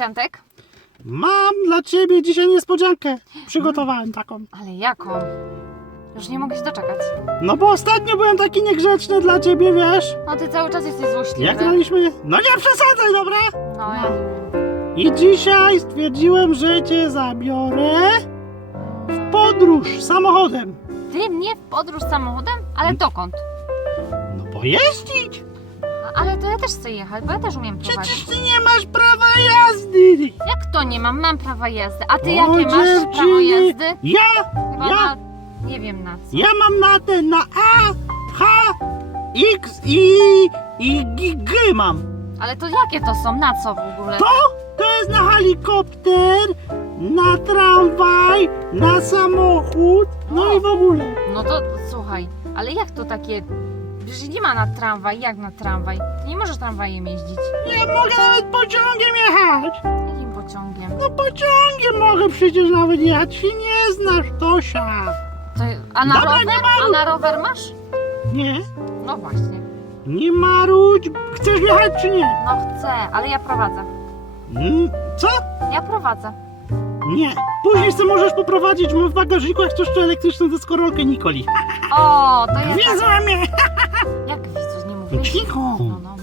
Antek. Mam dla ciebie dzisiaj niespodziankę. Przygotowałem taką. Ale jaką? Już nie mogę się doczekać. No bo ostatnio byłem taki niegrzeczny dla ciebie, wiesz? No ty cały czas jesteś złośliwy. Jak graliśmy? No nie przesadzaj, dobra? No ja... I dzisiaj stwierdziłem, że cię zabiorę w podróż samochodem. Ty mnie w podróż samochodem? Ale dokąd? No pojeździć. Ale to ja też chcę jechać, bo ja też umiem Przecież prowadzić. ty nie masz prawa jazdy. Jak to nie mam? Mam prawa jazdy. A ty jakie masz prawo dziewczyny. jazdy? Ja, Chyba ja, na... Nie wiem na co. ja mam na ten, na A, H, X i, i G, G mam. Ale to jakie to są? Na co w ogóle? To, to jest na helikopter, na tramwaj, na samochód, no i w ogóle. No to słuchaj, ale jak to takie... Przecież nie ma na tramwaj, jak na tramwaj? Ty nie możesz tramwajem jeździć. Nie mogę nawet pociągiem jechać. Jakim pociągiem? No pociągiem mogę przecież nawet jechać, się nie znasz, Tosia. To, a na Dobra, rower? nie ma- A na rower masz? Nie, No właśnie. nie marudź. Chcesz jechać czy nie? No chcę, ale ja prowadzę. Mm, Co? Ja prowadzę. Nie. Później sobie możesz poprowadzić mam w bagażniku, jak coś to elektryczną deskorolkę Nikoli. O, to jest. Nie złamie. No cicho. No, no.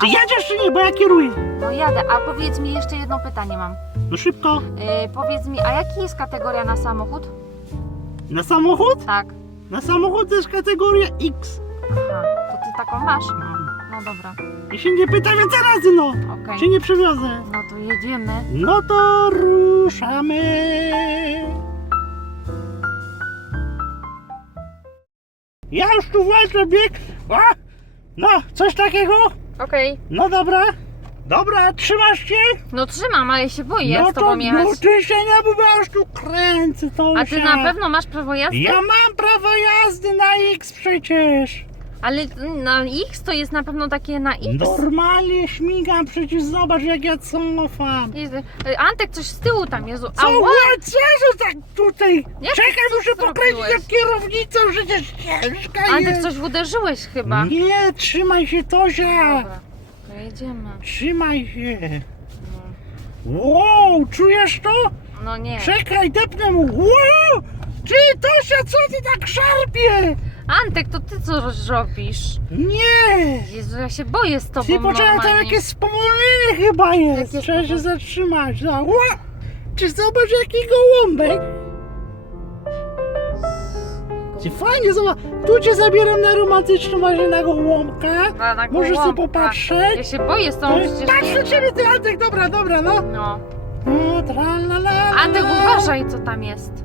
Czy jedziesz czy nie, bo ja kieruję. no jadę, a powiedz mi jeszcze jedno pytanie mam. No szybko. Yy, powiedz mi, a jaki jest kategoria na samochód? Na samochód? Tak. Na samochód jest kategoria X. Aha, to ty taką masz? Mam. No dobra, I się nie pyta więcej razy, no. okej. Czy nie przywiozę? No to jedziemy. No to ruszamy. Ja już tu włączę bieg. O! No, coś takiego? Okej. No dobra. Dobra, trzymasz się? No trzymam, ale się boję no z tobą to, jechać. no ty się nie bój, bo ja już tu kręcę to A ty na pewno masz prawo jazdy? Ja mam prawo jazdy na X przecież. Ale na X to jest na pewno takie na X. Normalnie śmigam, przecież zobacz jak ja cofam. Jezu, y, Antek, coś z tyłu tam, Jezu. Co, Ała! że tak tutaj? Jak Czekaj, ty muszę co pokręcić zrobiłeś? nad kierownicą, przecież ciężka Antek, jest. coś uderzyłeś chyba. Nie, trzymaj się Tosia. Dobra, to jedziemy. Trzymaj się. Wow, czujesz to? No nie. Czekaj, depnę mu. Wow! Ty, Tosia, co ty tak szarpie? Antek, to ty co robisz? Nie! Jezu, ja się boję z tobą Ty poczekaj, to normalnie. jakieś spowolnienie chyba jest. Jakie Trzeba się spowolnienie? zatrzymać. Tak. Ła! Czy zobacz jaki gołąbek? Ty fajnie, zobacz. Tu cię zabieram na romantyczną właśnie na gołąbka. Na- na Możesz sobie gołąbka. popatrzeć. Ja się boję z To tobą przecież Patrz na ciebie, ty Antek, dobra, dobra, no. No. No, tralala. Antek, uważaj co tam jest.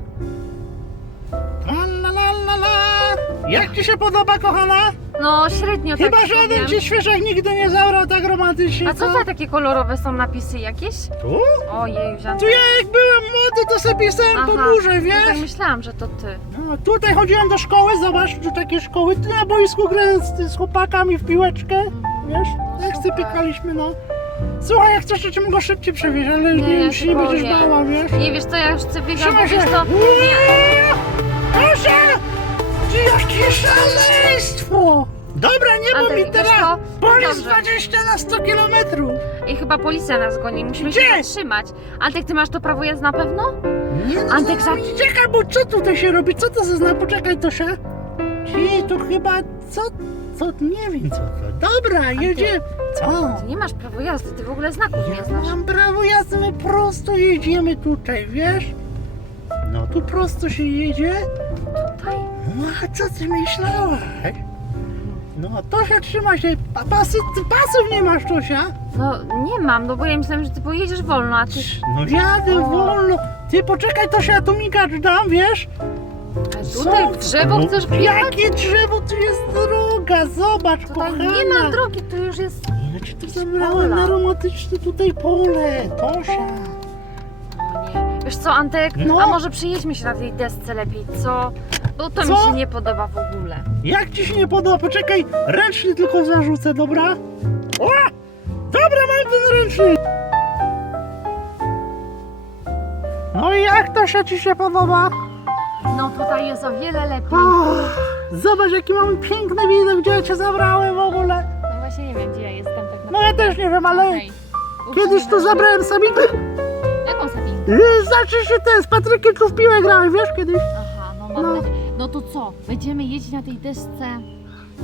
Jak ci się podoba, kochana? No średnio Chyba tak żaden powiem. ci świeżak nigdy nie zabrał tak romantycznie. A co za takie kolorowe są napisy jakieś? Tu? Ojej, Tu ja jak byłem młody, to sobie pisałem po górze, no wiesz? tak myślałam, że to ty. No, tutaj chodziłem do szkoły, zobacz, tu takie szkoły, tu na boisku grałem z, z chłopakami w piłeczkę, wiesz? No Jak super. pykaliśmy, no. Słuchaj, jak chcesz, to cię mogę szybciej przewieźć, ale nie, ja czy się nie będziesz boję. bała, wiesz? Nie wiesz co, ja już chcę biegać, bo Trzymaj się! wiesz to... Nie. Proszę! Jakie szaleństwo! Dobra, nie Antek, bo mi wiesz teraz co? polis Dobrze. 20 na 100 kilometrów! I chyba policja nas goni, musimy Gdzie? się zatrzymać. Antek, ty masz to prawo jazdy na pewno? Nie no, Antek, za... za- czekaj, bo co tutaj się robi? Co to za znak? Poczekaj, Tosia. Ci, to chyba, co, co, nie wiem co to. Dobra, jedzie. Co? Ty nie masz prawa jazdy, ty w ogóle znaków nie Ja znasz. mam prawo jazdy, my prosto jedziemy tutaj, wiesz? No tu prosto się jedzie. No a co ty myślałaś? No Tosia trzyma się, pa, pasy, ty pasów nie masz Tosia? No nie mam, no bo ja myślałem, że ty pojedziesz wolno, a ty... No jadę wolno. Ty poczekaj Tosia, ja tu migacz dam, wiesz? A tutaj w drzewo No, chcesz wjechać? Jakie drzewo? Tu jest droga, zobacz Tutaj kochana. nie ma drogi, tu już jest... Ja cię tu zabrałem pola. na romantyczne tutaj pole, Tosia. O nie. Wiesz co, Antek, No. a może przejedźmy się na tej desce lepiej, co? Bo to mi Co? się nie podoba w ogóle. Jak ci się nie podoba? Poczekaj, ręczny tylko zarzucę, dobra? O! Dobra, mam ten ręczny. No i jak Tosia ci się podoba? No tutaj jest o wiele lepiej. Zobacz jaki mamy piękny widok, gdzie ja cię zabrałem w ogóle. No właśnie nie wiem, gdzie ja jestem tak naprawdę. No ja też nie wiem, ale. Kiedyś tu zabrałem Sabinkę. Jaką Sabinkę? Yy, Znaczy się ten, z Patrykiem tu w piłę grałem, wiesz kiedyś? No mam No. nadzieję. No to co? Będziemy jeździć na tej desce?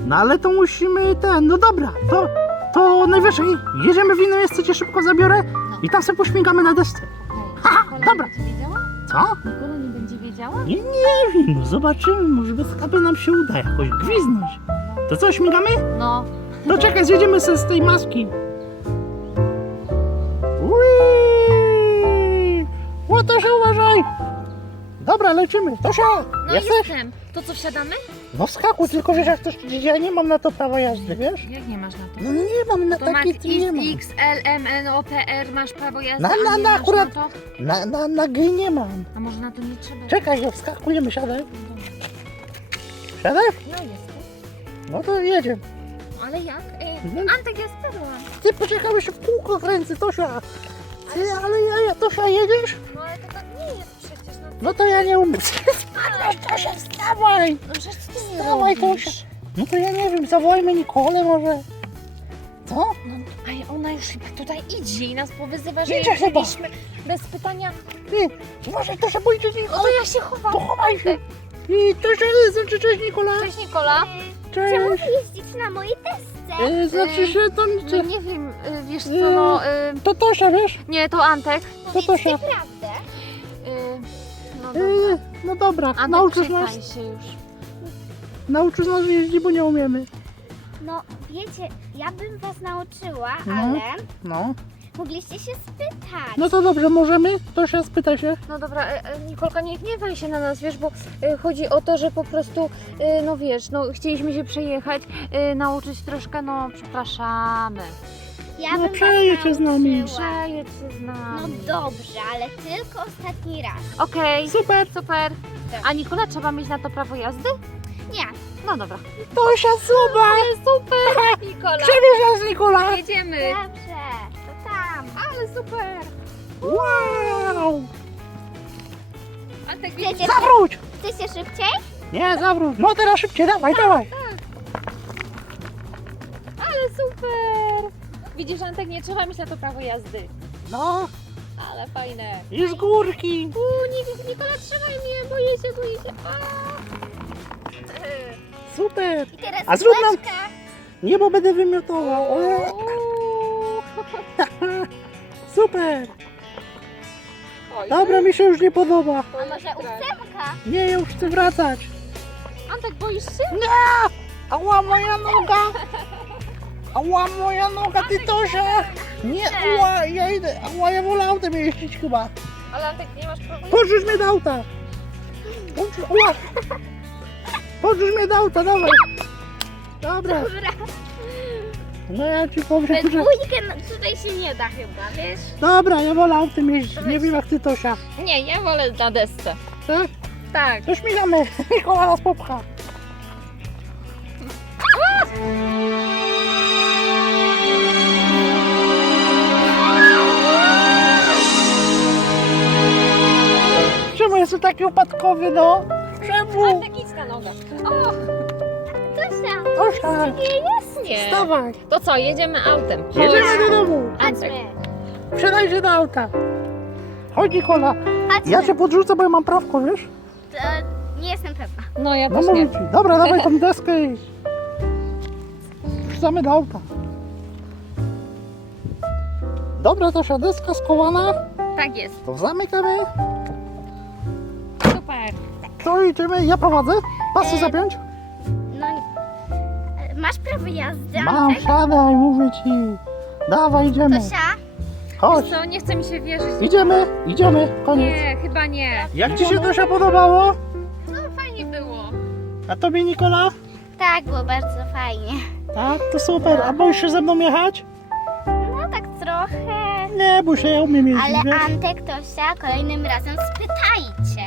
No ale to musimy ten, no dobra, to, to najwyżej jedziemy w inne miejsce, cię szybko zabiorę No. i tam sobie pośmigamy na desce. Haha, Nikola dobra. nie będzie wiedziała? Co? Nikola nie będzie wiedziała? Nie, nie wiem, no zobaczymy, może bez kapy nam się uda jakoś gwiznąć. To co, śmigamy? No. No czekaj, zjedziemy sobie z tej maski. Ui! O, to się uważaj! Dobra, lecimy. Tosia, No jesteś? jestem. To co, wsiadamy? No skakuj, tylko wiesz jak dzieje, ja nie mam na to prawa jazdy, wiesz? Jak nie masz na to? No nie mam na To masz takie, nie mam. X, L, M, N, O, P, R, masz prawo jazdy, Na- na- a nie na masz akurat- na to? Na, na, na G nie mam. A może na to nie trzeba? Czekaj, jo, wskakujemy, siadaj. Dobra. Siadaj? No jestem. No to jedziemy. Ale jak? Ej, No. Antek, ja spadłam. Ty poczekaj, jeszcze w kółko kręcę, Tosia. Ty, ale ja, ja, Tosia, jedziesz? No ale to No, No to ja nie umiem. Spadłaś, Tosia, wstawaj! no przecież ty nie Wstawaj, robisz. Tosia. No to ja nie wiem, zawołajmy Nikolę może. Co? No, a ona już chyba tutaj idzie i nas powyzywa, że Idzie jej chyba. wzięliśmy bez pytania. Ty, uważaj, Tosia, boicie No Nikolę. to ja się chowam. To chowaj się. I Tosia, znaczy cześć Nikola. Cześć Nikola. Czemu Cześć. wy jeździcie na mojej desce? E, znaczy się to nic. No nie wiem, y, wiesz co, Nie. no... y, To Tosia, wiesz? Nie, to Antek. To Tosia. Prawdę? Y, No dobra. no dobra, Antek, nauczysz nas, się już. nauczysz nas jeździć, bo nie umiemy. No wiecie, ja bym was nauczyła, No. ale No. mogliście się spytać. No to dobrze, możemy? Tosia, spytaj się. No dobra, e, e, Nikolka, nie gniewaj się na nas, wiesz, bo e, chodzi o to, że po prostu, e, no wiesz, no chcieliśmy się przejechać, e, nauczyć troszkę, no przepraszamy. Ja no, bym was przejedźcie z nami. się z No nami. dobrze, ale tylko ostatni raz. Okej, Super. super. A Nikola, trzeba mieć na to prawo jazdy? Nie. No dobra. Tosia, super. Ale super, Nikola. Przewieź nas, Nikola. Jedziemy. Dobrze, to tam. Ale super. Wow. A tak Chcecie, Zawróć. chcecie szybciej? Nie, zawróć. No teraz szybciej, dawaj, dawaj. Ale super. Widzisz, Antek, nie trzeba mieć na to prawo jazdy. No, Ale fajne. i z górki. Uuu, nie, Nikola, trzymaj mnie, boję się, boję się. A. Super. I teraz A zrób nam- kółeczka. Nie, bo będę wymiotował. O, Uuu. super. Oj, Dobra, mi się już nie podoba. to A jest może ósemka? Nie, ja już chcę wracać. Antek, boisz się? Ała, moja noga. Ała, moja noga, ty Tosia. Nie, ała, ja idę. Ała, ja wolę autem jeździć chyba. Ale Antek, nie masz prawa Podrzuć mnie do auta. Podrzuć, ała. Podrzuć mnie do auta, dawaj. Dobra, Dobra. no ja ci powiem, że... dwójkę tutaj się nie da chyba, wiesz? Dobra, ja wolę autem jeździć. Nie wiem jak ty, Tosia. Nie, ja wolę na desce. Tak? Tak. To śmigamy. Nikola nas popcha. Upadkowy, no? Czemu? Antek, idź na nogę. O, Tosia, Tosia, nie jest? nie. wstawaj. To co, jedziemy autem. Chodź. Jedziemy do domu. Antek. Chodźmy. Wsiadaj się do auta. Chodź, Nikola. Chodźmy. Ja cię podrzucę, bo ja mam prawko, wiesz? To nie jestem pewna. No ja No też mówię nie. ci. Dobra, dawaj tą deskę i... Wrzucamy do auta. Dobra, Tosia, deska skołana. Tak jest. To zamykamy. To idziemy. Ja prowadzę. Pasy E, zapiąć? No, e, masz prawo jazdy, Mam, Antek? siadaj, mówię ci. Dawaj, idziemy. Tosia, Chodź. Co, nie chce mi się wierzyć. Idziemy, idziemy. Koniec. Nie, chyba nie. Jak ci się Tosia podobało? No fajnie było. A tobie, Nikola? tak, było bardzo fajnie. Tak, to super. A boisz się ze mną jechać? No tak trochę. Nie, bój się, ja umiem jeździć, Ale wiesz? Antek, Tosia, kolejnym razem spytajcie.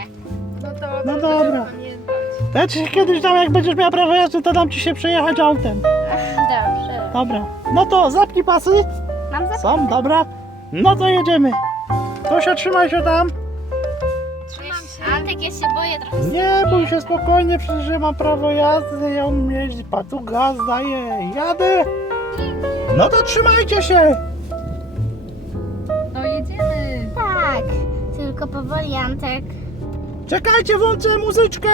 No to No to dobra. będę pamiętać. To ja ci się kiedyś dam, jak będziesz miała prawo jazdy, to dam ci się przejechać autem. Dobrze. Dobra. No to zapnij pasy. Mam za... Są, dobra. No to jedziemy. Tosia, trzymaj się tam. Trzymam się. Antek, ja się boję trochę. Nie bój się spokojnie, przecież ja mam prawo jazdy, ja umiem jeździć, pa tu gaz daję, jadę. No to trzymajcie się. Tak, tylko powoli Antek. Czekajcie, włączę muzyczkę!